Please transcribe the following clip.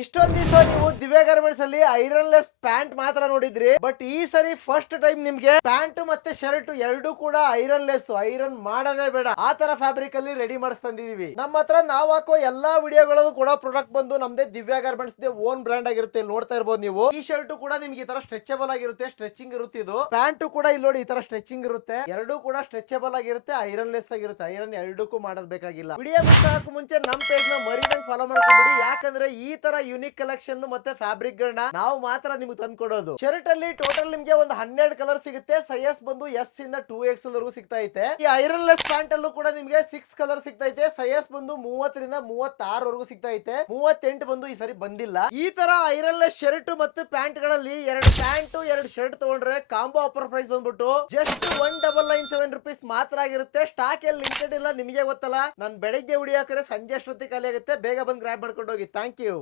ಇಷ್ಟೊಂದ್ ದಿವಸ ನೀವು ದಿವ್ಯ ಗಾರ್ಮೆಂಟ್ಸ್ ಅಲ್ಲಿ ಐರನ್ ಲೆಸ್ ಪ್ಯಾಂಟ್ ಮಾತ್ರ ನೋಡಿದ್ರಿ. ಬಟ್ ಈ ಸರಿ ಫಸ್ಟ್ ಟೈಮ್ ನಿಮ್ಗೆ ಪ್ಯಾಂಟ್ ಮತ್ತೆ ಶರ್ಟ್ ಎರಡು ಕೂಡ ಐರನ್ ಲೆಸ್, ಐರನ್ ಮಾಡೋದೇ ಬೇಡ ಆ ತರ ಫ್ಯಾಬ್ರಿಕ್ ಅಲ್ಲಿ ರೆಡಿ ಮಾಡಿಸ್ತಿದೀವಿ. ನಮ್ಮ ಹತ್ರ ನಾವ್ ಹಾಕೋ ಎಲ್ಲಾ ವಿಡಿಯೋಗಳಲ್ಲೂ ಕೂಡ ಪ್ರಾಡಕ್ಟ್ ಬಂದು ನಮ್ದೇ ದಿವ್ಯ ಗಾರ್ಮೆಂಟ್ಸ್ ಓನ್ ಬ್ರಾಂಡ್ ಆಗಿರುತ್ತೆ. ಇಲ್ಲಿ ನೋಡ್ತಾ ಇರ್ಬೋದು ನೀವು. ಈ ಶರ್ಟ್ ಕೂಡ ನಿಮ್ಗೆ ಈ ತರ ಸ್ಟ್ರೆಚಬಲ್ ಆಗಿರುತ್ತೆ, ಸ್ಟ್ರೆಚಿಂಗ್ ಇರುತ್ತೆ. ಇದು ಪ್ಯಾಂಟ್ ಕೂಡ ಇಲ್ಲಿ ನೋಡಿ ಈ ತರ ಸ್ಟ್ರೆಚಿಂಗ್ ಇರುತ್ತೆ. ಎರಡು ಕೂಡ ಸ್ಟ್ರೆಚಬಲ್ ಆಗಿರುತ್ತೆ, ಐರನ್ ಲೆಸ್ ಆಗಿರುತ್ತೆ. ಐರನ್ ಎರಡಕ್ಕೂ ಮಾಡೋದ್ ಬೇಕಾಗಿಲ್ಲ. ವಿಡಿಯೋ ಮಿಸ್ ಆಗಕ್ಕೆ ಮುಂಚೆ ನಮ್ ಪೇಜ್ ನ ಮರಿದಂಗ್ ಫಾಲೋ ಮಾಡ್ಕೊಂಡ್ಬಿಡಿ. ಯಾಕಂದ್ರೆ ಈ ತರ ಯುನಿಕ್ ಕಲೆಕ್ಷನ್ ಮತ್ತೆ ಫ್ಯಾಬ್ರಿಕ್ ಗಳನ್ನ ನಾವು ಮಾತ್ರ ನಿಮ್ಗೆ ತಂದ್ಕೊಡೋದು. ಶರ್ಟ್ ಅಲ್ಲಿ ಟೋಟಲ್ ನಿಮ್ಗೆ ಒಂದು 12 ಕಲರ್ ಸಿಗುತ್ತೆ. ಸೈಜ್ ಬಂದು ಎಸ್ ಇಂದ 2XL ವರೆಗೂ ಸಿಗ್ತಾ ಐತೆ. ಈ ಐರನ್ ಲೆಸ್ ಪ್ಯಾಂಟ್ ಅಲ್ಲೂ ಕೂಡ ನಿಮ್ಗೆ 6 ಕಲರ್ ಸಿಗ್ತಾ ಐತೆ. ಸೈಜ್ ಬಂದು 30 ರಿಂದ 36 ವರೆಗೂ ಸಿಗ್ತಾ ಐತೆ. 38 ಬಂದು ಈ ಸರಿ ಬಂದಿಲ್ಲ. ಈ ತರ ಐರನ್ ಲೆಸ್ ಶರ್ಟ್ ಮತ್ತೆ ಪ್ಯಾಂಟ್ ಗಳಲ್ಲಿ 2 ಪ್ಯಾಂಟ್ 2 ಶರ್ಟ್ ತಗೊಂಡ್ರೆ ಕಾಂಬೋ ಆಫರ್ ಪ್ರೈಸ್ ಬಂದ್ಬಿಟ್ಟು ಜಸ್ಟ್ 1997 rupees ಮಾತ್ರ ಆಗಿರುತ್ತೆ. ಸ್ಟಾಕ್ ಎಲ್ಲಿ ಲಿಮಿಟೆಡ್ ಇಲ್ಲ, ನಿಮಗೆ ಗೊತ್ತಲ್ಲ. ನಾನು ಬೆಳಿಗ್ಗೆ ವಿಡಿಯೋ ಹಾಕಿದ್ರೆ ಸಂಜೆ ಅಷ್ಟೊತ್ತಿಗೆ ಖಾಲಿ ಆಗುತ್ತೆ. ಬೇಗ ಬಂದು ಗ್ರಾಬ್ ಮಾಡ್ಕೊಂಡು ಹೋಗಿ. Thank you.